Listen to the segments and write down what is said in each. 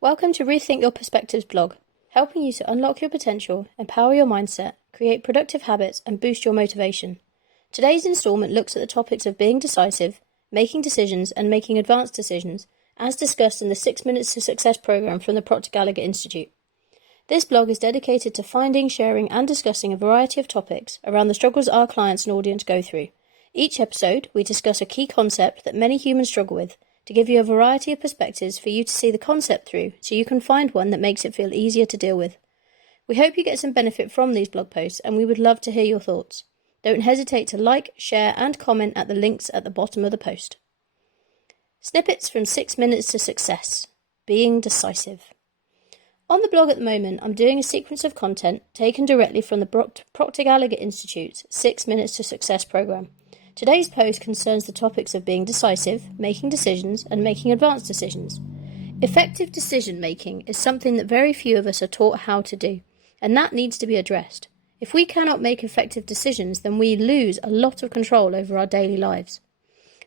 Welcome to Rethink Your Perspectives blog, helping you to unlock your potential, empower your mindset, create productive habits, and boost your motivation. Today's installment looks at the topics of being decisive, making decisions, and making advanced decisions, as discussed in the 6 Minutes to Success program from the Proctor Gallagher Institute. This blog is dedicated to finding, sharing, and discussing a variety of topics around the struggles our clients and audience go through. Each episode, we discuss a key concept that many humans struggle with, to give you a variety of perspectives for you to see the concept through, so you can find one that makes it feel easier to deal with. We hope you get some benefit from these blog posts, and we would love to hear your thoughts. Don't hesitate to like, share, and comment at the links at the bottom of the post. Snippets from 6 Minutes to Success. Being decisive. On the blog at the moment, I'm doing a sequence of content taken directly from the Proctor Gallagher Institute's 6 Minutes to Success program. Today's post concerns the topics of being decisive, making decisions, and making advanced decisions. Effective decision-making is something that very few of us are taught how to do, and that needs to be addressed. If we cannot make effective decisions, then we lose a lot of control over our daily lives.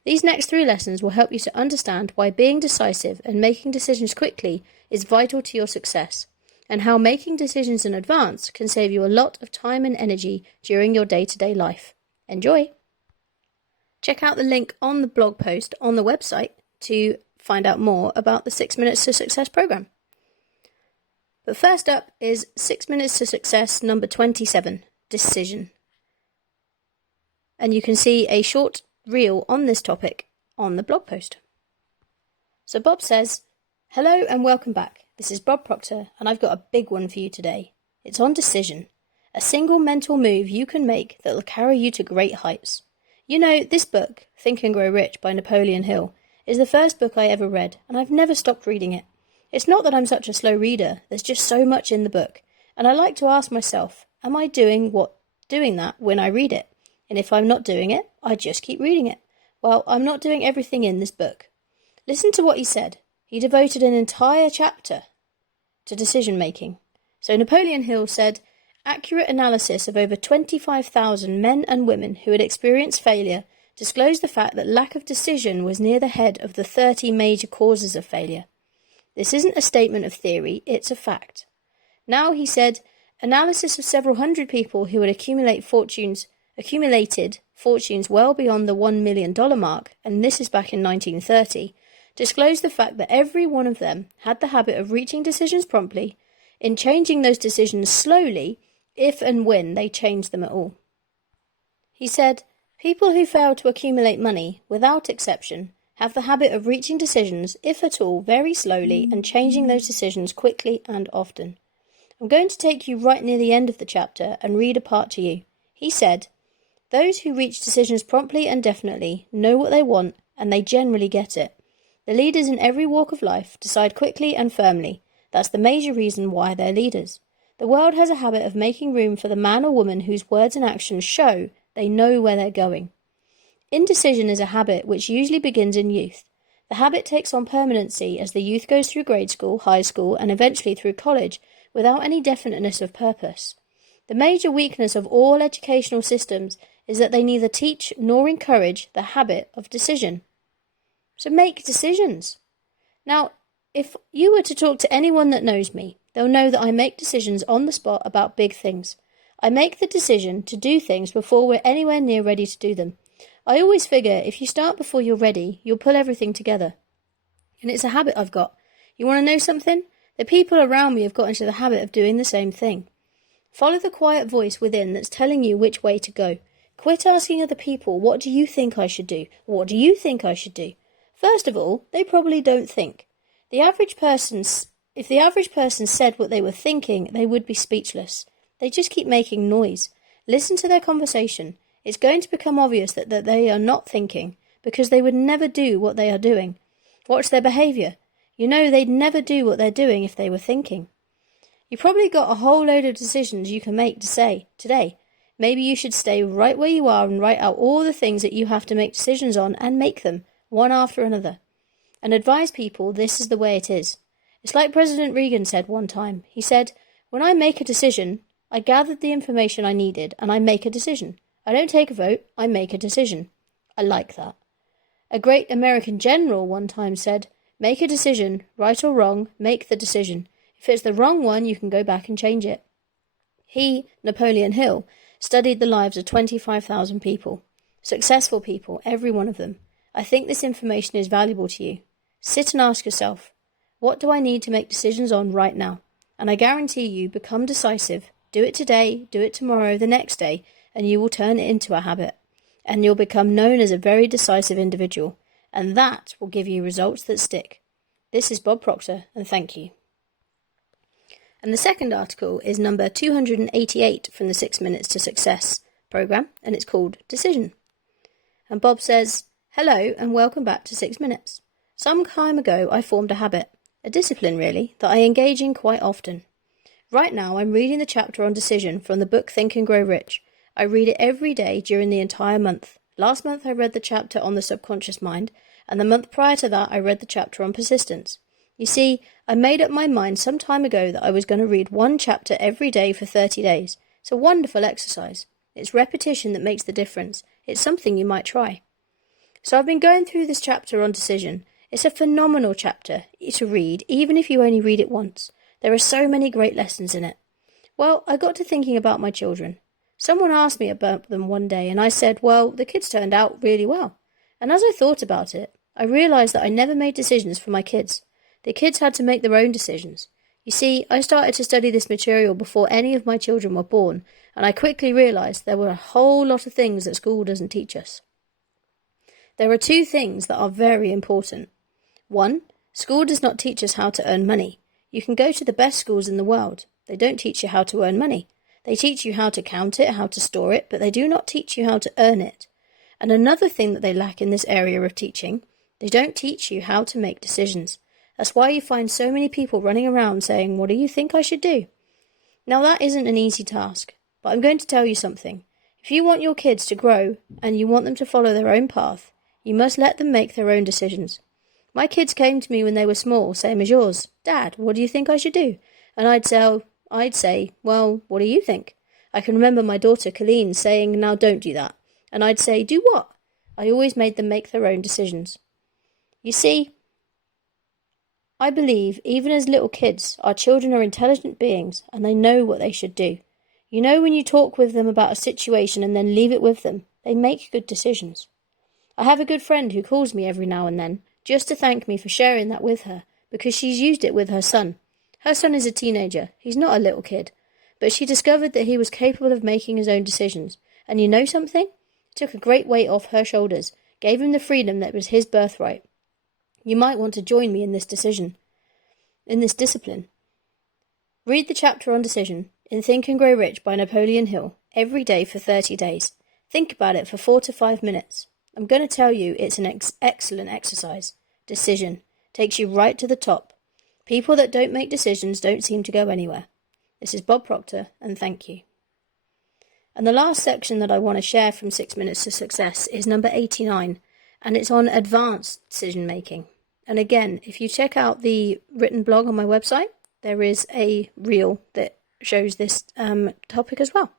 These next 3 lessons will help you to understand why being decisive and making decisions quickly is vital to your success, and how making decisions in advance can save you a lot of time and energy during your day-to-day life. Enjoy! Check out the link on the blog post on the website to find out more about the 6 Minutes to Success program. But first up is 6 Minutes to Success number 27, Decision. And you can see a short reel on this topic on the blog post. So Bob says, "Hello and welcome back. This is Bob Proctor, and I've got a big one for you today. It's on decision. A single mental move you can make that will carry you to great heights. You know, this book, Think and Grow Rich by Napoleon Hill, is the first book I ever read, and I've never stopped reading it. It's not that I'm such a slow reader, there's just so much in the book, and I like to ask myself, am I doing that when I read it? And if I'm not doing it, I just keep reading it. Well, I'm not doing everything in this book." Listen to what he said. He devoted an entire chapter to decision making. So Napoleon Hill said, "Accurate analysis of over 25,000 men and women who had experienced failure disclosed the fact that lack of decision was near the head of the 30 major causes of failure. This isn't a statement of theory, it's a fact." Now, he said, analysis of several hundred people who had accumulated fortunes well beyond the $1 million mark, and this is back in 1930, disclosed the fact that every one of them had the habit of reaching decisions promptly, in changing those decisions slowly, if and when they changed them at all. He said, "People who fail to accumulate money, without exception, have the habit of reaching decisions, if at all, very slowly and changing those decisions quickly and often." I'm going to take you right near the end of the chapter and read a part to you. He said, "Those who reach decisions promptly and definitely know what they want, and they generally get it. The leaders in every walk of life decide quickly and firmly. That's the major reason why they're leaders. The world has a habit of making room for the man or woman whose words and actions show they know where they're going. Indecision is a habit which usually begins in youth. The habit takes on permanency as the youth goes through grade school, high school, and eventually through college without any definiteness of purpose. The major weakness of all educational systems is that they neither teach nor encourage the habit of decision. So make decisions. Now, if you were to talk to anyone that knows me, they'll know that I make decisions on the spot about big things. I make the decision to do things before we're anywhere near ready to do them. I always figure if you start before you're ready, you'll pull everything together. And it's a habit I've got. You want to know something? The people around me have got into the habit of doing the same thing. Follow the quiet voice within that's telling you which way to go. Quit asking other people, what do you think I should do? What do you think I should do? First of all, they probably don't think. If the average person said what they were thinking, they would be speechless. They just keep making noise. Listen to their conversation. It's going to become obvious that they are not thinking, because they would never do what they are doing. Watch their behaviour. You know they'd never do what they're doing if they were thinking. You probably got a whole load of decisions you can make to say today. Maybe you should stay right where you are and write out all the things that you have to make decisions on and make them, one after another. And advise people this is the way it is. It's like President Reagan said one time. He said, "When I make a decision, I gathered the information I needed and I make a decision. I don't take a vote, I make a decision." I like that. A great American general one time said, Make a decision, right or wrong, make the decision. If it's the wrong one, you can go back and change it. He, Napoleon Hill, studied the lives of 25,000 people. Successful people, every one of them. I think this information is valuable to you. Sit and ask yourself, what do I need to make decisions on right now? And I guarantee you, become decisive. Do it today, do it tomorrow, the next day, and you will turn it into a habit. And you'll become known as a very decisive individual. And that will give you results that stick. This is Bob Proctor, and thank you. And the second article is number 288 from the 6 Minutes to Success program, and it's called Decision. And Bob says, hello and welcome back to 6 Minutes. Some time ago I formed a habit, a discipline really, that I engage in quite often. Right now I'm reading the chapter on decision from the book Think and Grow Rich. I read it every day during the entire month. Last month I read the chapter on the subconscious mind, and the month prior to that I read the chapter on persistence. You see, I made up my mind some time ago that I was going to read one chapter every day for 30 days. It's a wonderful exercise. It's repetition that makes the difference. It's something you might try. So I've been going through this chapter on decision. It's a phenomenal chapter to read, even if you only read it once. There are so many great lessons in it. Well, I got to thinking about my children. Someone asked me about them one day, and I said, well, the kids turned out really well. And as I thought about it, I realised that I never made decisions for my kids. The kids had to make their own decisions. You see, I started to study this material before any of my children were born, and I quickly realised there were a whole lot of things that school doesn't teach us. There are two things that are very important. One, school does not teach us how to earn money. You can go to the best schools in the world. They don't teach you how to earn money. They teach you how to count it, how to store it, but they do not teach you how to earn it. And another thing that they lack in this area of teaching, they don't teach you how to make decisions. That's why you find so many people running around saying, what do you think I should do? Now that isn't an easy task, but I'm going to tell you something. If you want your kids to grow and you want them to follow their own path, you must let them make their own decisions. My kids came to me when they were small, same as yours. Dad, what do you think I should do? And I'd say, well, what do you think? I can remember my daughter Colleen saying, now don't do that. And I'd say, do what? I always made them make their own decisions. You see, I believe, even as little kids, our children are intelligent beings and they know what they should do. You know, when you talk with them about a situation and then leave it with them, they make good decisions. I have a good friend who calls me every now and then, just to thank me for sharing that with her, because she's used it with her son. Her son is a teenager. He's not a little kid. But she discovered that he was capable of making his own decisions. And you know something? It took a great weight off her shoulders, gave him the freedom that was his birthright. You might want to join me in this discipline. Read the chapter on decision in Think and Grow Rich by Napoleon Hill every day for 30 days. Think about it for 4 to 5 minutes. I'm going to tell you it's an excellent exercise. Decision takes you right to the top. People that don't make decisions don't seem to go anywhere. This is Bob Proctor, and thank you. And the last section that I want to share from 6 Minutes to Success is number 89, and it's on advanced decision making. And again, if you check out the written blog on my website, there is a reel that shows this topic as well.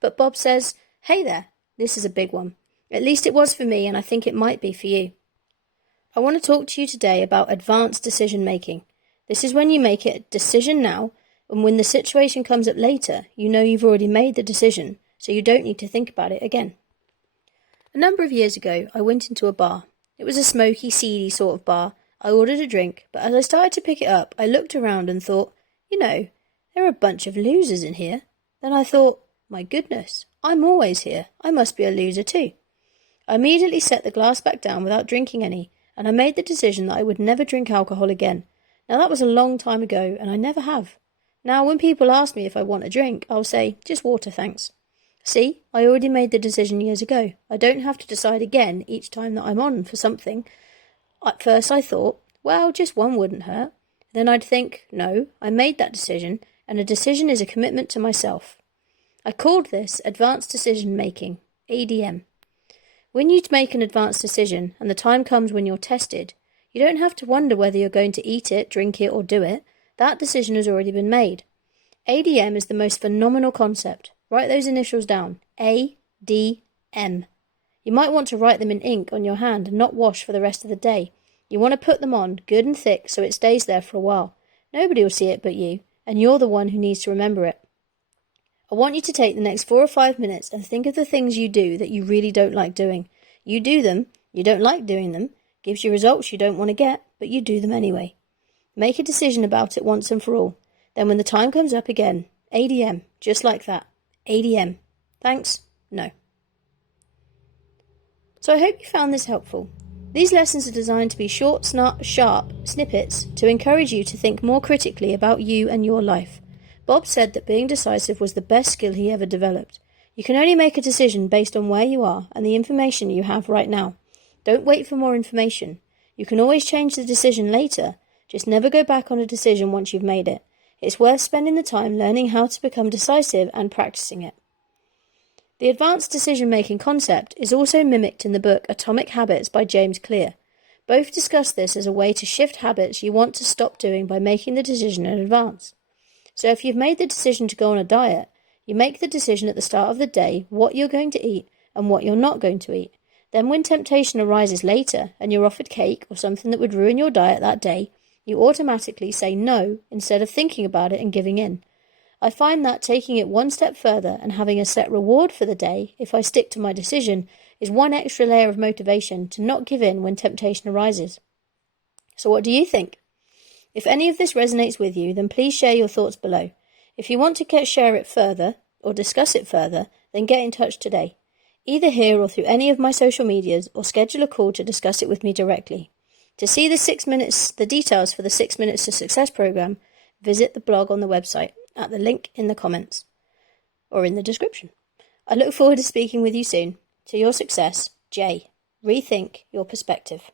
But Bob says, hey there, this is a big one. At least it was for me, and I think it might be for you. I want to talk to you today about advanced decision making. This is when you make a decision now, and when the situation comes up later, you know you've already made the decision, so you don't need to think about it again. A number of years ago, I went into a bar. It was a smoky, seedy sort of bar. I ordered a drink, but as I started to pick it up, I looked around and thought, you know, there are a bunch of losers in here. Then I thought, my goodness, I'm always here. I must be a loser too. I immediately set the glass back down without drinking any, and I made the decision that I would never drink alcohol again. Now that was a long time ago, and I never have. Now when people ask me if I want a drink, I'll say, just water, thanks. See, I already made the decision years ago. I don't have to decide again each time that I'm on for something. At first I thought, well, just one wouldn't hurt. Then I'd think, no, I made that decision, and a decision is a commitment to myself. I called this advanced decision making, ADM. When you make an advanced decision, and the time comes when you're tested, you don't have to wonder whether you're going to eat it, drink it, or do it. That decision has already been made. ADM is the most phenomenal concept. Write those initials down. ADM. You might want to write them in ink on your hand and not wash for the rest of the day. You want to put them on good and thick so it stays there for a while. Nobody will see it but you, and you're the one who needs to remember it. I want you to take the next 4 or 5 minutes and think of the things you do that you really don't like doing. You do them, you don't like doing them, gives you results you don't want to get, but you do them anyway. Make a decision about it once and for all. Then when the time comes up again, ADM, just like that. ADM. Thanks? No. So I hope you found this helpful. These lessons are designed to be short, sharp snippets to encourage you to think more critically about you and your life. Bob said that being decisive was the best skill he ever developed. You can only make a decision based on where you are and the information you have right now. Don't wait for more information. You can always change the decision later. Just never go back on a decision once you've made it. It's worth spending the time learning how to become decisive and practicing it. The advanced decision-making concept is also mimicked in the book Atomic Habits by James Clear. Both discuss this as a way to shift habits you want to stop doing by making the decision in advance. So if you've made the decision to go on a diet, you make the decision at the start of the day what you're going to eat and what you're not going to eat. Then when temptation arises later and you're offered cake or something that would ruin your diet that day, you automatically say no instead of thinking about it and giving in. I find that taking it one step further and having a set reward for the day, if I stick to my decision, is one extra layer of motivation to not give in when temptation arises. So what do you think? If any of this resonates with you, then please share your thoughts below. If you want to share it further or discuss it further, then get in touch today, either here or through any of my social medias, or schedule a call to discuss it with me directly. To see the details for the 6 Minutes to Success program, visit the blog on the website at the link in the comments or in the description. I look forward to speaking with you soon. To your success, Jaiye. Rethink your perspective.